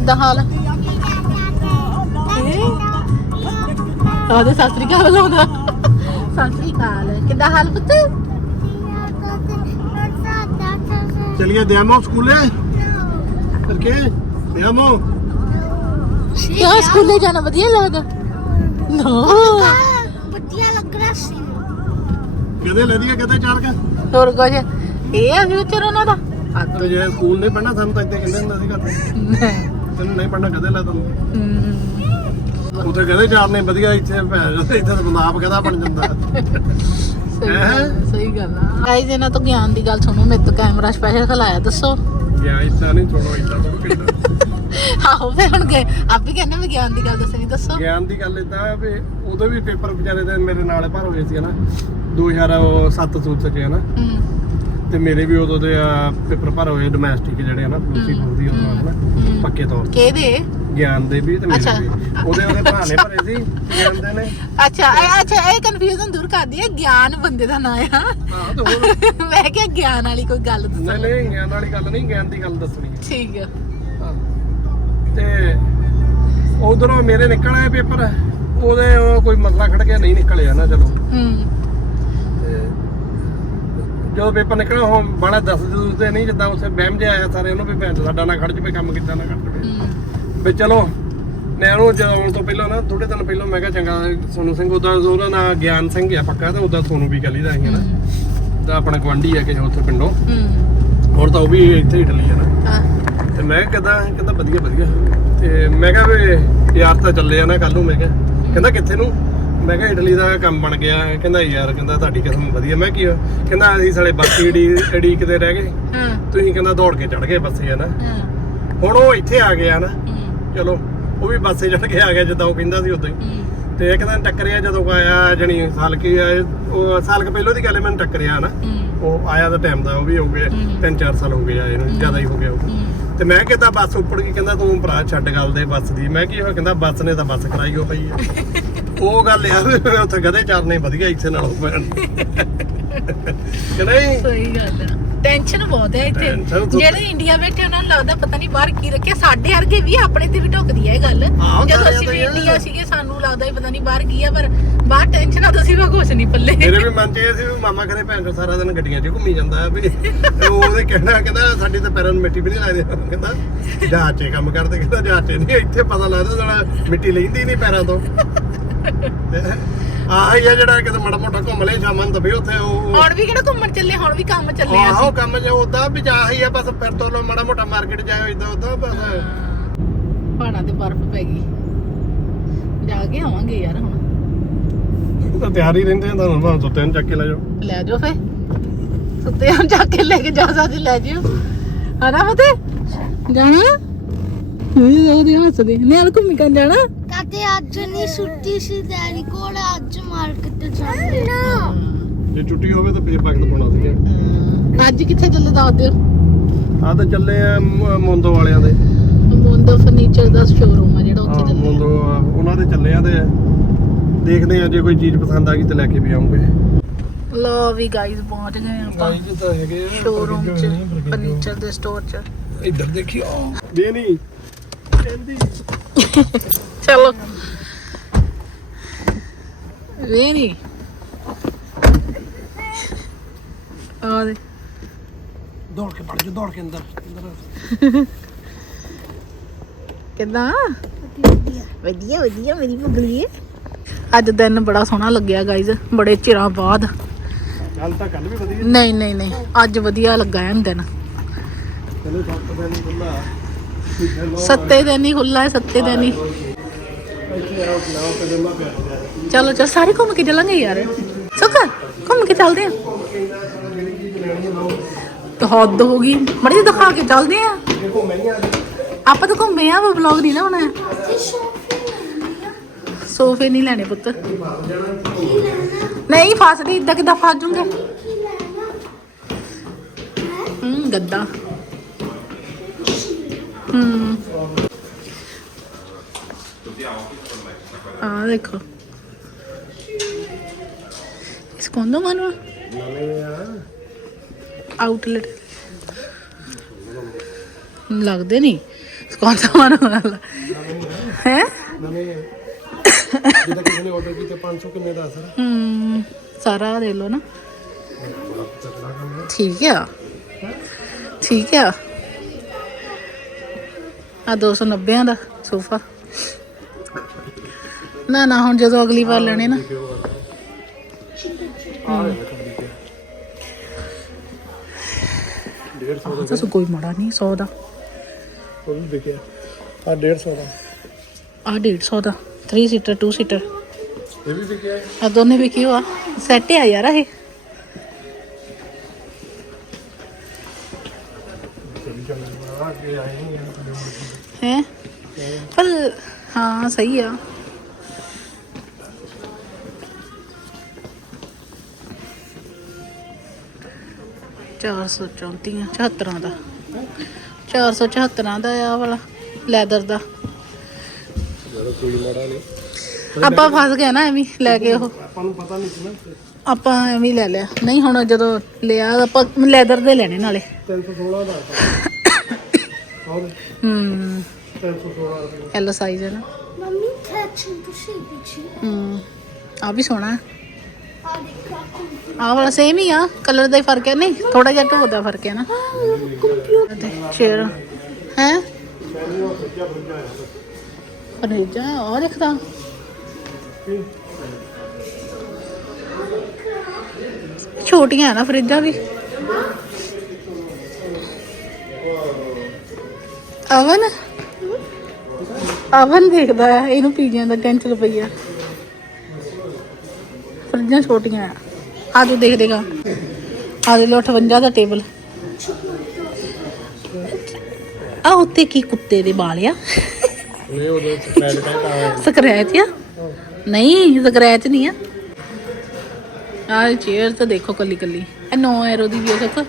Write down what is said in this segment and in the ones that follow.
ਕਿੱਦਾਂ ਹਾਲ? ਆਦੇ ਸਤਿ ਸ੍ਰੀ ਅਕਾਲ ਲਾਉਂਦਾ ਸਤਿ ਸ੍ਰੀ ਅਕਾਲ। ਕਿੱਦਾਂ ਹਾਲ ਪੁੱਤ? ਚਲਿਏ ਦਿਆਮੋ ਸਕੂਲੇ? ਕਰਕੇ ਦਿਆਮੋ ਕਿਆ ਸਕੂਲੇ ਜਾਣਾ ਵਧੀਆ ਲੱਗਦਾ। ਨੋ। ਵਧੀਆ ਲੱਗ ਰਿਹਾ ਸੀ ਕਦੇ ਲੈਦੀਆਂ ਕਦੇ ਚਾਰ ਕੇ? ਹੋਰ ਕੁਝ ਇਹ ਆ ਫਿਊਚਰ ਉਹਨਾਂ ਦਾ। ਤੇ ਜੇ ਸਕੂਲ ਨਹੀਂ ਪੜਨਾ ਸਾਨੂੰ ਤਾਂ ਇੱਥੇ ਕਹਿੰਦੇ ਹੁੰਦਾ ਸੀ ਘਰ। ਤੈਨੂੰ ਨਹੀਂ ਪੜਨਾ ਕਦੇ ਲੈ ਤੈਨੂੰ। ਹਮ, ਉੱਥੇ ਕਦੇ ਚਾਰ ਨੇ ਵਧੀਆ ਇੱਥੇ ਭੈਣ ਇੱਥੇ ਤਾਂ ਬੰਦਾ ਆਪ ਕਹਦਾ ਬਣ ਜਾਂਦਾ। ਸਹੀ ਗੱਲ ਆ ਗਾਈਜ਼ ਇਹਨਾਂ ਤੋਂ ਗਿਆਨ ਦੀ ਗੱਲ ਸੁਣੋ ਮੇਰੇ ਤੋਂ ਕੈਮਰਾ ਸਪੈਸ਼ਲ ਖਲਾਇਆ ਦੱਸੋ। ਗਿਆ ਇੱਥੇ ਨਹੀਂ ਛੋੜੋ ਇੱਦਾਂ ਆਹੋ ਫੇ ਹੁਣ ਗਏ। ਆਪ ਵੀ ਕਹਿੰਦੇ ਮੈਂ ਗਿਆਨ ਦੀ ਗੱਲ ਦੱਸਣੀ ਦੱਸੋ। ਗਿਆਨ ਦੀ ਗੱਲ ਇਦਾਂ ਵੀ ਉਦੋਂ ਵੀ ਪੇਪਰ ਵਿਚਾਰੇ ਦੇ ਮੇਰੇ ਨਾਲ ਭਰ ਹੋਏ ਸੀ ਹਨਾ। 2007 ਸੂਤ ਚ ਹਨਾ। ਤੇ ਮੇਰੇ ਵੀ ਉਦੋਂ ਦੇ ਆ, ਪੇਪਰ ਭਰ ਹੋਏ ਡੋਮੈਸਟਿਕ ਜਿਹੜੇ ਹਨਾ ਪੂਰੀ ਪੂਰੀ ਉਦੋਂ ਹਨਾ। ਪੱਕੇ ਤੌਰ ਤੇ। ਕਿਹਦੇ? ਗਿਆਨ ਦੇ ਵੀ ਤੇ ਮੇਰੇ। ਵੀ। ਉਹਦੇ ਉਹਦੇ ਭਰਾ ਨੇ ਭਰੇ ਸੀ ਗਿਆਨ ਦੇ ਨੇ। ਅੱਛਾ ਇਹ- ਅੱਛਾ ਇਹ ਕਨਫਿਊਜ਼ਨ ਦੂਰ ਕਰਦੀ ਹੈ ਗਿਆਨ ਬੰਦੇ ਦਾ ਨਾਂ ਆ। ਹਾਂ ਤੇ ਹੋਰ? ਮੈਂ ਕਿਹਾ ਗਿਆਨ ਵਾਲੀ ਕੋਈ ਗੱਲ ਦੱਸੋ। ਨਹੀਂ ਨਹੀਂ ਗਿਆਨ ਵਾਲੀ ਗੱਲ ਨਹੀਂ ਗਿਆਨ ਦੀ ਗੱਲ ਦੱਸਣੀ ਹੈ ਠੀਕ ਆ। ਹਾਂ। ਤੇ ਉਧਰੋਂ ਮੇਰੇ ਨਿਕਲ ਆਏ ਪੇਪਰ ਉਹਦੇ ਉਹ ਕੋਈ ਮਸਲਾ ਖੜ ਗਿਆ ਨਹੀਂ ਨਿਕਲਿਆ ਨਾ ਚਲੋ। ਹੂੰ ਜਦੋਂ ਪੇਪਰ ਨਿਕਲਿਆ ਉਹ ਬੜਾ ਦੱਸ ਦੂਸਦੇ ਨਹੀਂ ਜਿੱਦਾਂ ਉਸੇ ਬਹਿਮ ਜਿਹਾ ਆਇਆ ਸਾਰੇ ਉਹਨੂੰ ਵੀ ਭੈਣ ਸਾਡਾ ਨਾ ਖੜ ਜਵੇ ਕੰਮ ਕੀਤਾ ਨਾ ਕਰ ਜਵੇ ਹੂੰ। ਵੀ ਚਲੋ ਜਦੋਂ ਆਉਣ ਤੋਂ ਪਹਿਲਾਂ ਨਾ ਥੋੜੇ ਦਿਨ ਪਹਿਲਾਂ ਮੈਂ ਕਿਹਾ ਚੰਗਾ ਸੋਨੂ ਸਿੰਘ ਉਹਦਾ ਉਹਦਾ ਨਾਂ ਗਿਆਨ ਸਿੰਘ ਆ ਪੱਕਾ ਤੇ ਉਹਦਾ ਸੋਨੂ ਵੀ ਕਹ ਲਈਦਾ ਸੀ ਨਾ ਤਾਂ ਆਪਣਾ ਗਵਾਂਢੀ ਆ ਕਿ ਉੱਥੇ ਪਿੰਡੋਂ। ਹੂੰ। ਹੁਣ ਤਾਂ ਉਹ ਵੀ ਇੱਥੇ ਹੀ ਢਲੀ ਆ ਨਾ। ਹਾਂ। ਤੇ ਮੈਂ ਕਹਿੰਦਾ ਕਹਿੰਦਾ ਵਧੀਆ ਵਧੀਆ। ਤੇ ਮੈਂ ਕਿਹਾ ਵੀ ਯਾਰ ਤਾਂ ਚੱਲੇ ਆ ਨਾ ਕੱਲ ਨੂੰ ਮੈਂ ਕਿਹਾ। ਕਹਿੰਦਾ ਕਿੱਥੇ ਨੂੰ? ਮੈਂ ਕਿਹਾ ਇਟਲੀ ਦਾ ਕੰਮ ਬਣ ਗਿਆ। ਕਹਿੰਦਾ ਯਾਰ ਕਹਿੰਦਾ ਤੁਹਾਡੀ ਕਿਸਮ ਵਧੀਆ। ਮੈਂ ਕੀ? ਕਹਿੰਦਾ ਅਸੀਂ ਸਾਲੇ ਬੱਸ ਈੜੀ ਈੜੀਕਦੇ ਰਹਿ ਗਏ ਹਾਂ। ਤੁਸੀਂ ਕਹਿੰਦਾ ਦੌੜ ਕੇ ਚੜ ਗਏ ਬੱਸੇ ਆ ਨਾ? ਹਾਂ। ਹੁਣ ਉਹ ਇੱਥੇ ਆ ਗਿਆ ਨਾ। ਚਲੋ ਉਹ ਵੀ ਬੱਸੇ ਚੜ ਕੇ ਆ ਗਿਆ ਜਿੱਦਾਂ ਉਹ ਕਹਿੰਦਾ ਸੀ ਉਦਾਂ ਹੀ। ਤੇ ਇੱਕ ਦਿਨ ਟੱਕਰਿਆ ਜਦੋਂ ਆਇਆ ਜਣੀ ਸਾਲ ਕੀ ਆਏ ਉਹ ਸਾਲ ਕੁ ਪਹਿਲੋਂ ਦੀ ਗੱਲ ਹੈ ਮੈਨੂੰ ਟੱਕਰਿਆ ਨਾ? ਉਹ ਆਇਆ ਦਾ ਟਾਈਮ ਦਾ ਉਹ ਵੀ ਹੋ ਹੂੰ। 3-4 ਸਾਲ ਹੋ ਗਏ ਆਏ ਨੂੰ ਜ਼ਿਆਦਾ ਹੀ ਹੋ ਗਿਆ ਉਹ। ਤੇ ਮੈਂ ਕਿਹਾ ਬੱਸ ਉੱਪਰ ਕੀ ਕਹਿੰਦਾ ਤੂੰ ਭਰਾ ਛੱਡ ਗੱਲ ਦੇ ਬੱਸ ਦੀ। ਮੈਂ ਕੀ ਹੋਇਆ ਕਹਿੰਦਾ ਬੱਸ ਨੇ ਤਾਂ ਬੱਸ ਕਰਾਈ ਹੋ ਪਈ ਆ। ਉਹ ਗੱਲ ਯਾਰ ਉੱਥੇ ਗਧੇ ਚਾਰਨੇ ਵਧੀਆ ਇੱਥੇ ਨਾਲੋਂ ਪੈਣ ਕਿ ਨਹੀਂ? ਸਹੀ ਗੱਲ ਆ। ਟੈਨਸ਼ਨ ਬਹੁਤ ਹੈ ਇੱਥੇ। Tension ਤਾਂ- ਜਿਹੜੇ ਇੰਡੀਆ ਬੈਠੇ ਉਹਨਾਂ ਨੂੰ ਲੱਗਦਾ ਪਤਾ ਨਹੀਂ ਬਾਹਰ ਕੀ ਰੱਖਿਆ। ਸਾਡੇ ਵਰਗੇ ਵੀ ਆਪਣੇ ਤੇ ਵੀ ਢੁੱਕਦੀ ਹੈ ਇਹ ਗੱਲ। ਹਾਂ, ਜਦੋਂ ਸਾਰਿਆਂ ਅਸੀਂ ਵੀ। ਇੰਡੀਆ ਸੀਗੇ ਸਾਨੂੰ ਲੱਗਦਾ ਹੀ ਪਤਾ ਨਹੀਂ ਬਾਹਰ ਕੀ ਆ ਪਰ ਬਾਹਰ ਟੈਨਸ਼ਨ ਆ ਤੁਸੀਂ ਵਾ ਕੁਛ ਨਹੀਂ ਪੱਲੇ ਮੇਰੇ ਵੀ ਮਨ ਚ ਇਹ ਸੀ ਵੀ ਮਾਮਾ ਘਰੇ ਭੈਣ ਚੋ ਸਾਰਾ ਦਿਨ ਗੱਡੀਆਂ 'ਚ ਘੁੰਮੀ ਜਾਂਦਾ ਵੀ। ਉਹ ਉਹਦੇ ਕਹਿਣਾ ਕਹਿੰਦਾ ਸਾਡੀ ਤਾਂ ਪੈਰਾਂ ਨੂੰ ਮਿੱਟੀ ਵੀ ਨਹੀਂ ਲੱਗਦੀ। ਕਹਿੰਦਾ ਜਹਾਜ਼ 'ਚ ਕੰਮ ਕਰਦੇ ਕਹਿੰਦਾ ਜਹਾਜ਼ 'ਚ ਨਹੀਂ ਇੱਥੇ ਪਤਾ ਲੱਗਦਾ ਸਾਲਾ ਮਿੱਟੀ ਲੈਂਦੀ ਨਹੀਂ ਪੈਰਾਂ ਤੋਂ ਆਹ ਹੀ ਆ ਜਿਹੜਾ ਕਿਤੇ ਮਾੜਾ ਮੋਟਾ ਘੁੰਮ ਲੈ ਸ਼ਾਮਾਂ ਨੂੰ ਤਾਂ ਵੀ ਉੱਥੇ ਉਹ ਹੁਣ ਵੀ ਕਿਹੜਾ ਘੁੰਮਣ ਚੱਲੇ ਹੁਣ ਵੀ ਕੰਮ ਚੱਲੇ ਆ ਆਹੋ ਕੰਮ ਜੇ ਉਦਾਂ ਵੀ ਜਾ ਹੀ ਆ ਬਸ ਫਿਰ ਤੋਂ ਲੋ ਮਾੜਾ ਮੋਟਾ ਮਾਰਕੀਟ ਜਾਇਓ ਇਦਾਂ ਉਦਾਂ ਬਸ। ਪਹਾੜਾਂ ਤੇ ਬਰਫ਼ ਪੈ ਗਈ। ਜਾ ਕੇ ਆਵਾਂਗੇ ਯਾਰ ਹੁਣ। ਤਾਂ ਤਿਆਰ ਹੀ ਰਹਿੰਦੇ ਆ ਤੁਹਾਨੂੰ ਭਾਵੇਂ ਸੁੱਤੇ ਨੂੰ ਚੱਕ ਕੇ ਲੈ ਜਾਓ। ਲੈ ਜਾਓ ਫੇ ਸੁੱਤੇ ਹਾਂ ਜਾ ਕੇ ਲੈ ਕੇ ਜਾ ਸਕਦੇ ਲੈ ਜਿਓ। ਹਨਾ ਫਤੇ ਜਾਣਾ? ਨਹੀਂ ਉਹਦੇ ਹੱਸਦੇ। ਨਿਆਲ ਘੁੰਮੀ ਕਰਨ ਜਾਣਾ। ਕਹਤੇ ਅੱਜ ਨਹੀਂ ਛੁੱਟੀ ਸੀ ਤੇਰੀ ਕੋਲ ਅੱਜ ਮਾਰਕੀਟ ਜਾਂਦੇ ਜੇ ਛੁੱਟੀ ਹੋਵੇ ਤਾਂ ਫੇਰ ਵਕਤ ਪਾਉਣਾ ਸੀਗਾ ਅੱਜ ਕਿੱਥੇ ਚੱਲੇ ਦੱਸ ਦਿਓ। ਆ ਤਾਂ ਚੱਲੇ ਆ ਮ- ਮੋਂਦੋ ਵਾਲਿਆਂ ਦੇ। ਮੋਂਦੋ ਫਰਨੀਚਰ ਦਾ ਸ਼ੋਰੂਮ ਆ ਜਿਹੜਾ ਉੱਥੇ ਹਾਂ, ਚੱਲੇ ਮੋਂਦੋ ਆ, ਉਹਨਾਂ ਦੇ ਚੱਲੇ ਆ ਤੇ ਦੇਖਦੇ ਆ ਜੇ ਕੋਈ ਚੀਜ਼ ਪਸੰਦ ਆ ਗਈ ਤੇ ਲੈ ਕੇ ਵੀ ਆਉਂਗੇ। ਲੋ ਵੀ ਗਾਈਜ਼ ਪਹੁੰਚ ਗਏ ਆਪਾਂ। ਤਾਂ ਹੈਗੇ ਆ ਸ਼ੋਰੂਮ ਚ ਫਰਨੀਚਰ ਦੇ ਸਟੋਰ ਚ। ਇੱਧਰ ਦੇਖਿਓ। ਦੇ ਨਹੀਂ ਚਲੋ। ਵੇ ਨਹੀਂ ਆ ਦੇ। ਦੌੜ ਕੇ ਪੜ ਜਾ ਦੌੜ ਕੇ ਅੰਦਰ ਅੰਦਰ ਕਿੱਦਾਂ? ਵਧੀਆ ਵਧੀਆ। ਮੇਰੀ ਮਗਲੀ। ਅੱਜ ਦਿਨ ਬੜਾ ਸੋਹਣਾ ਲੱਗਿਆ ਗਾਈਜ਼ ਬੜੇ ਚਿਰਾਂ ਬਾਅਦ। ਕੱਲ ਤਾਂ ਕੱਲ ਵੀ ਵਧੀਆ। ਨਹੀਂ ਨਹੀਂ ਨਹੀਂ। ਅੱਜ ਵਧੀਆ ਲੱਗਾ ਐਨ ਦਿਨ। ਚਲੋ ਸੱਤ ਦਿਨ ਖੁੱਲਾ ਸੱਤੇ ਦਿਨ ਹੀ ਖੁੱਲਾ ਹੈ ਸੱਤੇ ਦਿਨ ਹੀ। ਚਲੋ ਚਲ ਸਾਰੇ ਘੁੰਮ ਕੇ ਚੱਲਾਂਗੇ ਯਾਰ ਸੁੱਖ ਘੁੰਮ ਕੇ ਚੱਲਦੇ ਆ ਤਾਂ ਹੱਦ ਹੋ ਗਈ ਮੜੀ ਦਿਖਾ ਕੇ ਚੱਲਦੇ ਆ ਆਪਾਂ ਤਾਂ ਘੁੰਮੇ ਆ ਵਲੌਗ ਨਹੀਂ ਨਾ ਸੋਫੇ ਨਹੀਂ ਲੈਣੇ ਪੁੱਤ ਨਹੀਂ ਫਸਦੇ ਇਦਾਂ ਕਿਦਾਂ ਫਸ ਜੂਗੇ ਹੂੰ ਗੱਦਾ ਹੂੰ ਆ ਦੇਖੋ secondo mano ਨਵੇਂ ਆਊਟਲੈਟ ਲੱਗਦੇ ਨਹੀਂ ਕੌਣ ਸਾ ਹੈ ਨਵੇਂ ਕਿਸੇ ਨੇ ਆਰਡਰ ਕੀਤਾ 500 ਕਿੰਨੇ ਦਾ ਸਰ ਹਮ ਸਾਰਾ ਦੇ ਲੋ ਨਾ ਠੀਕ ਆ ਠੀਕ ਆ ਆ 290 ਦਾ ਸੋਫਾ। ਨਾ ਨਾ ਹੁਣ ਜਦੋਂ ਅਗਲੀ ਵਾਰ ਲੈਣੇ ਨਾ। ਸੋ ਕੋਈ ਮੜਾ ਨਹੀਂ 100 ਦਾ। ਉਹ ਵੀ ਵਿਕਿਆ ਆ 150 ਦਾ। ਆ 150 ਦਾ। 3 ਸੀਟਰ 2 ਸੀਟਰ ਇਹ ਵੀ ਵਿਕਿਆ ਹੈ। ਆ ਦੋਨੇ ਵੀ ਕਿਉਂ ਆ ਸੈੱਟ ਆ ਯਾਰ ਇਹ। ਚਲੀ ਚੱਲਦਾ ਆ ਅੱਗੇ ਆਏ ਨਹੀਂ ਹੈ। ਪਰ, ਹਾਂ, ਸਹੀ ਆ। ਚਾਰ ਸੌ ਚੌਂਤੀਆਂ ਚੁਹੱਤਰਾਂ ਦਾ। 474 ਦਾ ਆ ਵਾਲਾ, ਲੈਦਰ ਦਾ। ਆਪਾਂ ਫਸ ਗਏ ਨਾ ਐਵੇਂ ਲੈ ਕੇ ਉਹ। ਆਪਾਂ ਨੂੰ ਪਤਾ ਨਹੀਂ ਸੀ ਨਾ ਆਪਾਂ ਐਵੇਂ ਲੈ ਲਿਆ। ਨਹੀਂ, ਹੁਣ ਜਦੋਂ ਲਿਆ, ਆਪਾਂ ਲੈਦਰ ਦੇ ਲੈਣੇ ਨਾਲੇ। 316 ਦਾ ਹੂੰ। 316 ਰੁਪਏ ਐਲ ਸਾਈਜ਼ ਹੈ ਨਾ। ਮੰਮੀ ਫੈਸ਼ਨ ਤੁਸੀਂ ਪਿੱਛੇ ਹੂੰ ਆ ਵੀ ਸੋਹਣਾ ਆ ਵਾਲਾ ਸੇਮ ਹੀ ਆ। ਕਲਰ ਦਾ ਹੀ ਫ਼ਰਕ ਹੈ। ਨਹੀਂ ਥੋੜਾ ਜਿਹਾ ਢੋ ਦਾ ਫ਼ਰਕ ਹੈ ਨਾ। ਸ਼ੇਰ। ਹੈ? ਫਰਨੀਚਰ ਆ ਦੇਖਦਾ ਛੋਟੀਆਂ ਨਾ ਫਰਿੱਜਾਂ ਵੀ। ਅਵਨ? ਅਵਨ ਦੇਖਦਾ ਆ ਇਹਨੂੰ ਪੀ ਜਾਂਦਾ 10 ਰੁਪਈਆ ਫਰਿੱਜਾਂ ਛੋਟੀਆਂ ਆ। ਆ ਤੂੰ ਦੇਖ ਦੇਗਾ ਆ। ਦੇ ਲੋ 58 ਦਾ ਟੇਬਲ। ਆ ਉੱਤੇ ਕੀ ਕੁੱਤੇ ਦੇ ਵਾਲ ਆ? ਇਹ ਉਹਦੇ ਸਪਰੈਡ ਕਹਿੰਦਾ ਸਕ੍ਰੈਚ ਆ? ਨਹੀਂ ਸਕ੍ਰੈਚ ਨਹੀਂ ਆ। ਆ ਚੇਅਰ ਤਾਂ ਦੇਖੋ ਕੱਲੀ ਕੱਲੀ ਇਹ 9 ਐਰੋ ਦੀ ਵੀ ਹੈ ਸਕ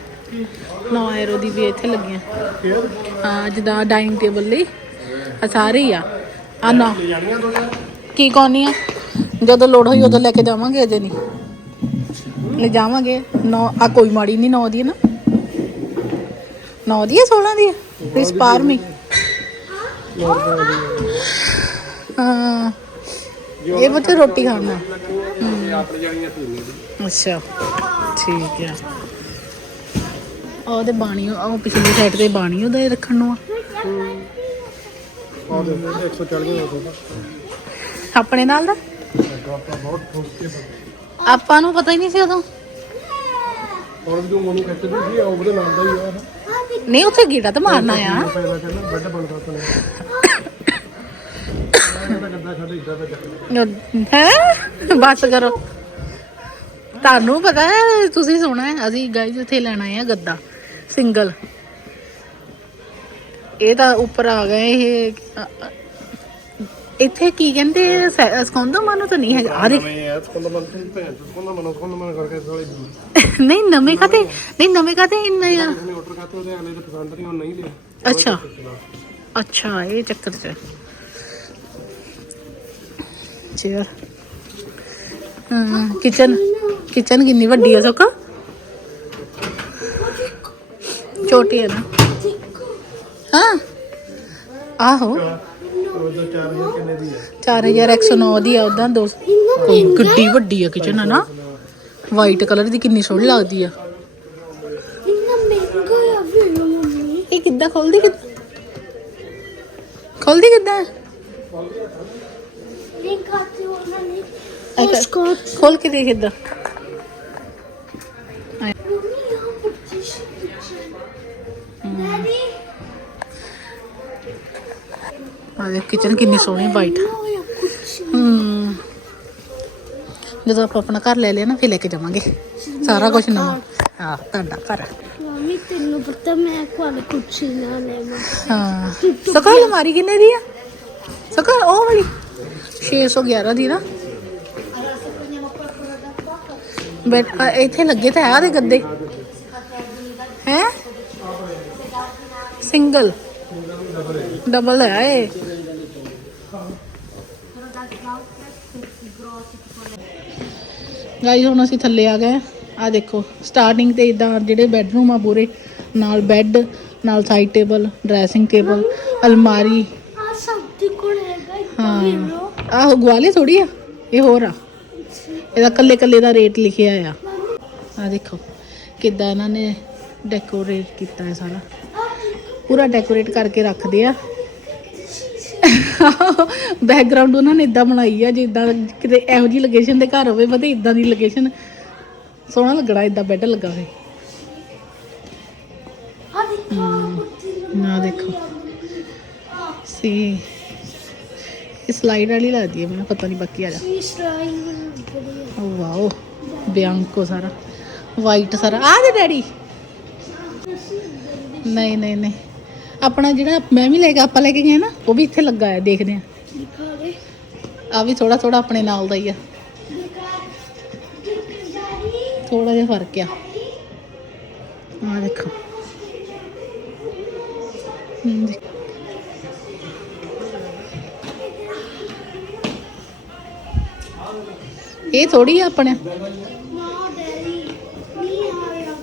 9 ਐਰੋ ਦੀ ਵੀ ਇੱਥੇ ਲੱਗੀਆਂ। ਹਾਂ, ਜਿੱਦਾਂ ਡਾਈਨਿੰਗ ਟੇਬਲ ਲਈ। ਆ ਸਾਰੇ ਹੀ ਆ। ਆ ਨਾ। ਕੀ ਕੌਣੀ ਆ? ਜਦੋਂ ਲੋੜ ਹੋਈ ਉਦੋਂ ਲੈ ਕੇ ਜਾਵਾਂਗੇ, ਅਜੇ ਨਹੀਂ। ਲੈ ਜਾਵਾਂਗੇ। ਨੌ ਆ ਕੋਈ ਮਾੜੀ ਨਹੀਂ ਨੌ ਦੀ ਨਾ। ਨੌ ਦੀ ਹੈ 16 ਦੀ ਹੈ ਤੇ ਸਪਾਰ ਹਾਂ। ਇਹ ਬੱਚੇ ਰੋਟੀ ਖਾਣਾ ਆਪਣੇ ਜਾਣੀਆਂ ਅੱਛਾ। ਠੀਕ ਉਹ ਤੇ ਬਾਣੀ ਉਹ ਪਿਛਲੀ ਸਾਈਡ ਤੇ ਬਾਣੀ ਉਹਦਾ ਰੱਖਣ ਨੂੰ ਆ। ਉਹ ਦੇ 140 ਦਾ ਸੋਫਾ ਆਪਣੇ ਨਾਲ ਦਾ? ਆਪਾਂ ਬਹੁਤ ਠੋਕ ਕੇ ਆਪਾਂ ਨੂੰ ਪਤਾ ਹੀ ਨਹੀਂ ਸੀ ਉਦੋਂ। ਔਰ ਜੋ ਮੋਨੂ ਕਹਿੰਦੇ ਸੀ ਉਹ ਉਹਦੇ ਨਾਲ ਦਾ ਹੀ ਆ ਨਹੀਂ, ਉੱਥੇ ਗੀੜਾ ਤਾਂ ਮਾਰਨਾ ਆ। ਪੈਦਾ ਕਰਨਾ ਬੈੱਡ ਬਣਦਾ ਤਨੇ ਇਹਦਾ ਗੱਦਾ ਸਾਡੇ ਇੱਦਾਂ ਦਾ ਚੱਕਰ ਹੈ? ਬਸ ਕਰੋ। ਤੁਹਾਨੂੰ ਪਤਾ ਹੈ, ਤੁਸੀਂ ਸੁਣਾ ਹੈ, ਅਸੀਂ ਗਾਈਜ਼ ਇੱਥੇ ਲੈਣਾ ਹੈ ਗੱਦਾ। ਸਿੰਗਲ। ਇਹ ਤਾਂ ਉੱਪਰ ਆ ਗਏ ਇਹ ਇੱਥੇ ਕੀ ਕਹਿੰਦੇ ਸਕੌਂਦਾ ਮਾਨੂੰ ਤਾਂ ਨਹੀਂ ਹੈਗਾ। ਆ ਦੇਖ ਨਹੀਂ ਨਵੇਂ ਕਾਤੇ ਨਹੀਂ ਨਵੇਂ ਕਾਤੇ ਇੰਨਾ ਆਰਡਰ ਉਹਦੇ ਪਸੰਦ ਨਹੀਂ ਉਹ ਨਹੀਂ ਲਿਆ। ਅੱਛਾ। ਅੱਛਾ ਇਹ ਚੱਕਰ ਚ। ਚੇਅਰ। ਹਾਂ ਕਿਚਨ ਕਿਚਨ ਕਿੰਨੀ ਵੱਡੀ ਹੈ ਸੋਕਾ ਛੋਟੀ ਹੈ ਨਾ। ਹਾਂ। ਆਹੋ। ਉਹਦਾ 4000 ਕਿੰਨੇ ਦੀ ਹੈ 4109 ਦੀ ਆ ਉਦਾਂ ਦੋ ਕੋਈ ਗੱਡੀ ਵੱਡੀ ਆ ਕਿਚਨ ਹੈ ਨਾ। ਵਾਈਟ ਕਲਰ ਦੀ ਕਿੰਨੀ ਸੋਹਣੀ ਲੱਗਦੀ ਆ। ਇੰਨਾ ਮਹਿੰਗਾ ਆ ਵੀ ਮੰਮੀ ਇਹ ਕਿੱਦਾਂ ਖੋਲਦੀ ਕਿੱਦਾਂ? ਖੋਲਦੀ ਕਿੱਦਾਂ? ਹੈ? ਲਿੰਕ ਆਤੇ ਉਹਨਾਂ ਨੇ ਅੱਛਾ, ਸਕॉट ਖੋਲ ਕੇ ਦੇਖ ਇੱਦਾਂ ਦੇਖੋ ਕਿਚਨ ਕਿੰਨੀ ਸੋਹਣੀ ਵਾਈਟ ਹੂੰ। ਜਦੋਂ ਆਪਾਂ ਆਪਣਾ ਘਰ ਲੈ ਲਿਆ ਨਾ ਫਿਰ ਲੈ ਕੇ ਜਾਵਾਂਗੇ। ਸਾਰਾ ਕੁਝ ਨਾ ਹਾਂ। ਸਕਾ ਕਿੰਨੇ ਦੀ ਆ? ਸਕਾ ਉਹ ਵਾਲੀ। 611 ਦੀ ਨਾ। ਬੈਠ ਇੱਥੇ ਲੱਗੇ ਤਾਂ ਆ ਗੱਦੇ। ਹੈ? ਸਿੰਗਲ। ਡਬਲ ਹੈ ਗਾਈਸ ਹੁਣ ਅਸੀਂ ਥੱਲੇ ਆ ਗਏ। ਆ ਦੇਖੋ ਸਟਾਰਟਿੰਗ ਤੇ ਇਦਾਂ ਜਿਹੜੇ ਬੈੱਡਰੂਮ ਆ ਪੂਰੇ, ਨਾਲ ਬੈੱਡ ਨਾਲ ਸਾਈਡ ਟੇਬਲ ਡਰੈਸਿੰਗ ਟੇਬਲ ਅਲਮਾਰੀ। ਆ ਸਭ ਕੋਲ ਹੈਗਾ ਹਾਂ। ਵੀਰੋ ਆਹੋ ਗਵਾਲੇ ਥੋੜੀ ਆ, ਇਹ ਹੋਰ ਆ। ਇਹਦਾ ਕੱਲੇ ਕੱਲੇ ਦਾ ਰੇਟ ਲਿਖਿਆ ਆ। ਆ ਦੇਖੋ, ਕਿੱਦਾਂ ਇਹਨਾਂ ਨੇ ਡੈਕੋਰੇਟ ਕੀਤਾ ਹੈ ਸਾਰਾ। ਪੂਰਾ ਡੈਕੋਰੇਟ ਕਰਕੇ ਰੱਖਦੇ ਆ। ਬੈਕਗ੍ਰਾਉਂਡ ਉਹਨਾਂ ਨੇ ਇਦਾਂ ਬਣਾਈ ਆ ਜਿੱਦਾਂ ਕਿਤੇ ਇਹੋ ਜੀ ਲੋਕੇਸ਼ਨ ਦੇ ਘਰ ਹੋਵੇ ਬਤੇ ਇਦਾਂ ਦੀ ਲੋਕੇਸ਼ਨ ਸੋਹਣਾ ਲੱਗਣਾ ਇਦਾਂ ਬੈੱਡ ਲੱਗਾ ਹੋਵੇ। ਆ ਦੇਖੋ ਨੂੰ ਸੀ ਇਹ ਸਲਾਈਡ ਵਾਲੀ ਲੱਗਦੀ ਹੈ ਮੈਨੂੰ ਪਤਾ ਨਹੀਂ ਬਾਕੀ ਆ ਜਾ। ਵਾਓ ਬਿਆੰਕੋ ਸਾਰਾ ਵਾਈਟ ਸਾਰਾ। ਆ ਦੇ ਡੈਡੀ ਨਹੀਂ ਨਹੀਂ ਨਹੀਂ। ਆਪਣਾ ਜਿਹੜਾ ਮੈਂ ਵੀ ਲੈ ਕੇ ਆਪਾਂ ਲੈ ਕੇ ਗਏ ਨਾ ਉਹ ਵੀ ਇੱਥੇ ਲੱਗਾ ਹੈ ਦੇਖਦੇ ਆ। ਆ ਵੀ ਥੋੜਾ ਥੋੜਾ ਆਪਣੇ ਨਾਲ ਦਾ ਹੀ ਆ। ਥੋੜਾ ਜਿਹਾ ਫ਼ਰਕ ਆ। ਆ ਦੇਖ। ਇਹ ਥੋੜੀ ਆ ਆਪਣੇ ਨਾ ਡੈਡੀ ਨਹੀਂ ਆ ਰਿਹਾ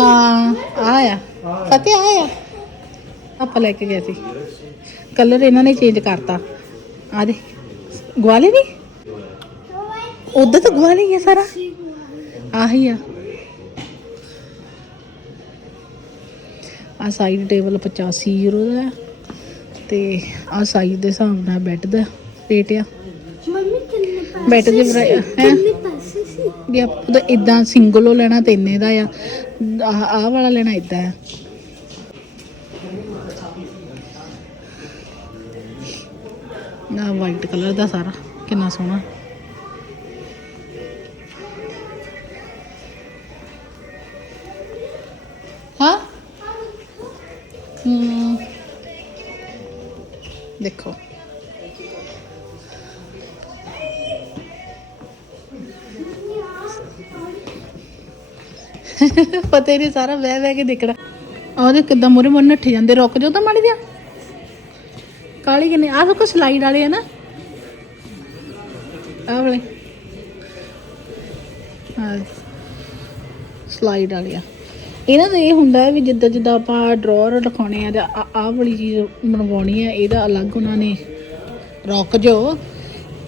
ਹਾਂ ਆ ਆ ਫਤਿਹ ਆ ਆ। ਆਪਾਂ ਲੈ ਕੇ ਗਏ ਸੀ। ਕਲਰ ਇਹਨਾਂ ਨੇ ਚੇਂਜ ਕਰਤਾ। ਆ ਦੇ। ਗਵਾਲੇ ਨਹੀਂ ਉਧਰ ਤਾਂ ਗਵਾਲੇ ਹੀ ਆ ਸਾਰਾ। ਆਹੀ ਆ। ਆ ਸਾਈਡ ਟੇਬਲ 85 ਯੂਰੋ ਦਾ ਤੇ ਆ ਸਾਈਜ਼ ਦੇ ਹਿਸਾਬ ਨਾਲ ਬੈੱਡ ਦਾ ਰੇਟ ਆ। ਮੰਮੀ ਕਿੰਨੇ ਪੈਸੇ ਬੈੱਡ ਦੇ? ਕਿੰਨੇ ਪੈਸੇ ਸੀ? ਵੀ ਆਪਾਂ ਇਦਾਂ ਸਿੰਗਲ ਲੈਣਾ ਤੇ ਇੰਨੇ ਦਾ ਆ। ਆਹ ਆਹ ਵਾਲਾ ਲੈਣਾ ਇਦਾਂ ਆ। ਨਾ ਵਾਈਟ ਕਲਰ ਦਾ ਸਾਰਾ। ਕਿੰਨਾ ਸੋਹਣਾ। ਹਾਂ? ਹਮ। ਦੇਖੋ। ਪਤਾ ਹੀ ਨਹੀਂ ਸਾਰਾ ਵਹਿ ਵਹਿ ਕੇ ਦੇਖਣਾ। ਉਹਦੇ ਕਿੱਦਾਂ ਮੋਰੇ ਮੋਰੇ ਨੱਠੇ ਜਾਂਦੇ, ਰੁਕ ਜਾਓ ਤਾਂ ਮਾੜੀ ਜਿਹਾ। ਕਾਲੀ ਕਿੰਨੇ? ਆਹ ਵੇਖੋ ਸਲਾਈਡ ਵਾਲੇ ਆ ਨਾ। ਆਹ ਵਾਲੇ। ਹਾਂ। ਸਲਾਈਡ ਵਾਲੇ ਆ। ਇਹਨਾਂ ਦਾ ਇਹ ਹੁੰਦਾ ਵੀ ਜਿੱਦਾਂ ਜਿੱਦਾਂ ਆਪਾਂ ਡਰਾਅਰ ਰਖਾਉਣੇ ਆ ਜਾਂ ਆਹ ਵਾਲੀ ਚੀਜ਼ ਬਣਵਾਉਣੀ ਹੈ ਇਹਦਾ ਅਲੱਗ ਉਹਨਾਂ ਨੇ ਰੁਕ ਜਾਓ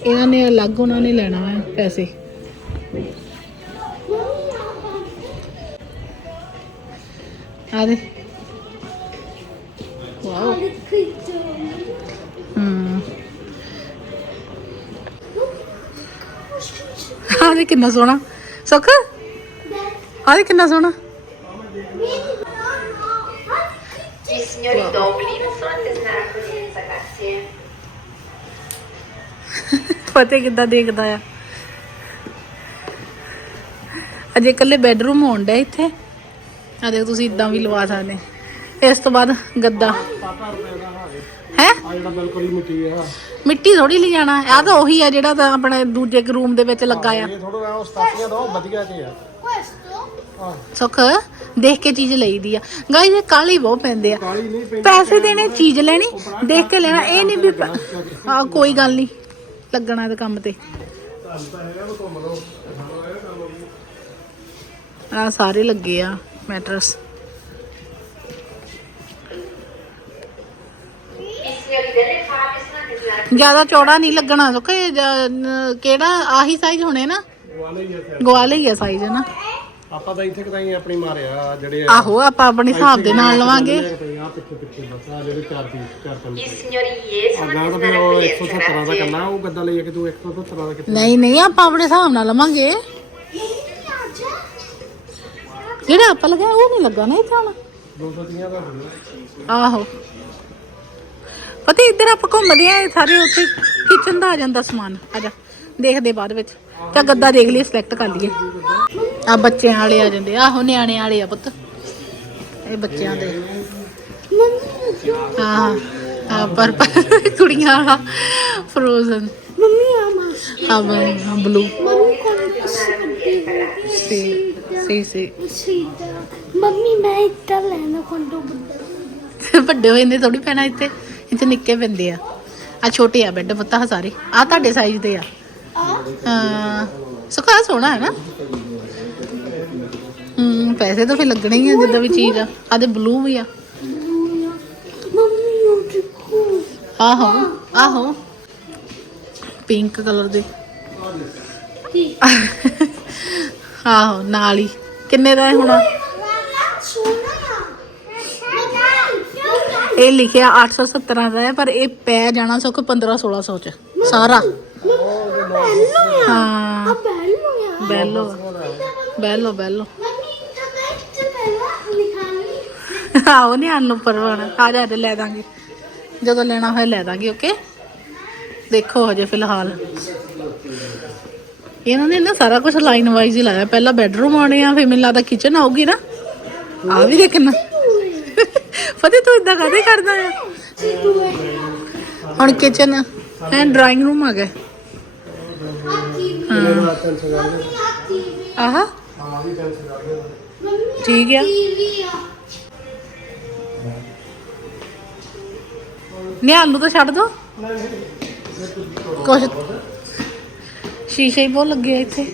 ਇਹਨਾਂ ਨੇ ਅਲੱਗ ਉਹਨਾਂ ਨੇ ਲੈਣਾ ਹੈ ਪੈਸੇ। ਆ ਦੇ ਵਾਓ ਦੇ ਕਿੰਨਾ ਸੋਹਣਾ। ਸੁੱਖ? ਆ ਕਿੰਨਾ ਸੋਹਣਾ। Signori Doblin sono grazie. ਫਤਿਹ ਕਿੱਦਾਂ ਦੇਖਦਾ ਆ। ਅਜੇ ਇਕੱਲੇ ਬੈੱਡਰੂਮ ਹੋਣ ਡਿਆ ਇੱਥੇ। ਆ ਦੇਖ ਤੁਸੀਂ ਇਦਾਂ ਵੀ ਲਵਾ ਸਕਦੇ। ਇਸ ਤੋਂ ਬਾਅਦ ਗੱਦਾ। ਹੈ? ਆ ਜਿਹੜਾ ਬਿਲਕੁਲ ਹੀ ਮਿੱਟੀ ਆ। ਮਿੱਟੀ ਥੋੜੀ ਲਈ ਜਾਣਾ। ਆ ਤਾਂ ਉਹੀ ਆ ਜਿਹੜਾ ਤਾਂ ਆਪਣੇ ਦੂਜੇ ਰੂਮ ਦੇ ਵਿੱਚ ਲੱਗਾ ਆ। ਇਹ ਥੋੜਾ ਉਹ ਸਟਾਫੀਆਂ ਦਾ ਉਹ ਵਧੀਆ ਚ ਆ। questo ਸੁੱਖ ਦੇਖ ਕੇ ਚੀਜ਼ ਲਈਦੀ ਆ। ਗਾਈ ਇਹ ਕਾਲੀ ਬਹੁਤ ਪੈਂਦੇ ਆ। ਕਾਲੀ ਨਹੀਂ ਪੈਂਦੀ ਪੈਸੇ ਦੇਣੇ ਚੀਜ਼ ਲੈਣੀ ਦੇਖ ਕੇ ਲੈਣਾ। ਇਹ ਨਹੀਂ ਵੀ ਆ ਕੋਈ ਗੱਲ ਨਹੀਂ। ਲੱਗਣਾ ਇਹਦੇ ਕੰਮ ਤੇ। ਆ ਸਾਰੇ ਲੱਗੇ ਆ ਮੈਟਰਸ। ਜ਼ਿਆਦਾ ਚੌੜਾ ਨਹੀਂ ਲੱਗਣਾ ਸੁੱਖ ਕਿਹੜਾ ਆਹੀ ਸਾਈਜ਼ ਹੋਣੇ ਨਾ? ਵਾਲੇ ਹੀ ਆ ਫਿਰ। ਗਵਾਲੇ ਹੀ ਆ ਸਾਈਜ਼ ਨਾ ਆਪਾਂ ਤਾਂ ਇੱਥੇ ਕਦਾਈ ਆਪਣੀ ਮਾਰਿਆ ਜਿਹੜੇ ਆਹੋ ਆਪਾਂ ਆਪਣੇ ਹਿਸਾਬ ਦੇ ਨਾਲ ਲਵਾਂਗੇ। ਆ ਪਿੱਛੇ ਪਿੱਛੇ ਬਸ ਆ ਜਿਹੜੇ ਚਾਰ ਪੀਸ ਚਾਰ ਪੰਜ I signori Ie sono ਅੱਗਾ ਤਾਂ attesi ਫਿਰ nella ਉਹ raccoglienza, 170 ਦਾ grazie. ਕਰਨਾ ਉਹ ਗੱਦਾ ਲਈ ਕਿ ਤੂੰ 170 ਦਾ ਕਿੱਥੇ ਨਹੀਂ ਨਹੀਂ ਆਪਾਂ ਆਪਣੇ ਹਿਸਾਬ ਨਾਲ ਲਵਾਂਗੇ। ਜਿਹੜਾ ਆਪਾਂ ਲਗਾਇਆ? ਉਹ ਨਹੀਂ ਲੱਗਾ ਨਾ ਇੱਥੇ ਹੁਣ। 230 ਦਾ ਹੋਣਾ ਆਹੋ। ਪਤਾ ਇੱਧਰ ਆਪਾਂ ਘੁੰਮਦੇ ਆ ਸਾਰੇ ਉੱਥੇ ਕਿਚਨ ਦਾ ਆ ਜਾਂਦਾ ਸਮਾਨ। ਆ ਜਾ ਦੇਖਦੇ ਬਾਅਦ ਵਿੱਚ। ਤਾਂ ਗੱਦਾ ਦੇਖ ਲਈ ਸਿਲੈਕਟ ਕਰ ਲਈਏ। ਆ ਬੱਚਿਆਂ ਵਾਲੇ ਆ ਜਾਂਦੇ ਆਹੋ ਨਿਆਣੇ ਵਾਲੇ ਆ ਪੁੱਤ। ਇਹ ਬੱਚਿਆਂ ਦੇ। ਹਾਂ ਆ ਪਰ ਕੁੜੀਆਂ ਵਾਲਾ ਫਰੋਜ਼ਨ ਮੰਮੀ ਆ ਮਾਸ ਆ ਬਲੂ ਮੰਮੀ ਕੋਲ ਸੀ ਸੀ ਸੀ ਮੰਮੀ ਮੈਂ ਇੱਦਾਂ ਲੈਣਾ ਬੰਦਾ ਵੱਡੇ ਹੋਏ ਨੇ ਥੋੜੀ ਪੈਣਾ ਇੱਥੇ। ਇੱਥੇ ਨਿੱਕੇ ਪੈਂਦੇ ਆ। ਆ ਛੋਟੇ ਆ ਬੈੱਡ ਪੁੱਤ ਸਾਰੇ। ਆ ਤੁਹਾਡੇ ਸਾਈਜ਼ ਦੇ ਆ। ਹਾਂ। ਸੁਖਾ ਸੋਹਣਾ ਹੈ ਨਾ? ਹੂੰ ਪੈਸੇ ਤਾਂ ਫਿਰ ਲੱਗਣੇ ਹੀ ਆ ਜਿੱਦਾਂ ਵੀ ਚੀਜ਼ ਆ। ਆਦੇ ਬਲੂ ਵੀ ਆ। ਆਹੋ ਆਹੋ। ਪਿੰਕ ਕਲਰ ਦੇ। ਆਹੋ ਨਾਲ ਹੀ। ਕਿੰਨੇ ਦਾ ਹੈ ਹੁਣ? ਇਹ ਲਿਖਿਆ 817 ਦਾ ਹੈ, ਪਰ ਇਹ ਪੈ ਜਾਣਾ ਸੁੱਖ 15 1600 ਚ। ਸਾਰਾ। ਹਾਂ। ਬੈਲੋ। ਯਾਰ ਬੈਲੋ ਬੈਲੋ। ਬੈਲੋ ਆਓ ਨਹੀਂ ਆਨੂੰ ਪਰਵਾਣ ਆ ਜਾ ਤੇ ਲੈ ਦਾਂਗੇ। ਜਦੋਂ ਲੈਣਾ ਹੋਏ ਲੈ ਦਾਂਗੇ, ਓਕੇ? ਦੇਖੋ ਹਜੇ ਫਿਲਹਾਲ। ਇਹਨਾਂ ਨੇ ਨਾ ਸਾਰਾ ਕੁਝ ਲਾਈਨ ਵਾਈਜ਼ ਹੀ ਲਾਇਆ। ਪਹਿਲਾਂ ਬੈਡਰੂਮ ਆਉਣੇ ਆ, ਫਿਰ ਮੈਨੂੰ ਲੱਗਦਾ ਕਿਚਨ ਆਊਗੀ ਨਾ। ਆ ਵੀ ਦੇਖਣਾ। ਫਤਿਹ ਤੂੰ ਇਦਾਂ ਕਦੇ ਕਰਦਾ ਆ? ਹੁਣ ਕਿਚਨ ਐਂਡ ਡਰਾਇੰਗ ਰੂਮ ਆ ਗਿਆ ਆਹ। ਠੀਕ ਆ। ਟੀਵੀ ਆ ਤਾਂ ਛੱਡ ਦੋ। ਕੁਛ ਸ਼ੀਸ਼ੇ ਹੀ ਬਹੁਤ ਲੱਗੇ ਆ ਇੱਥੇ।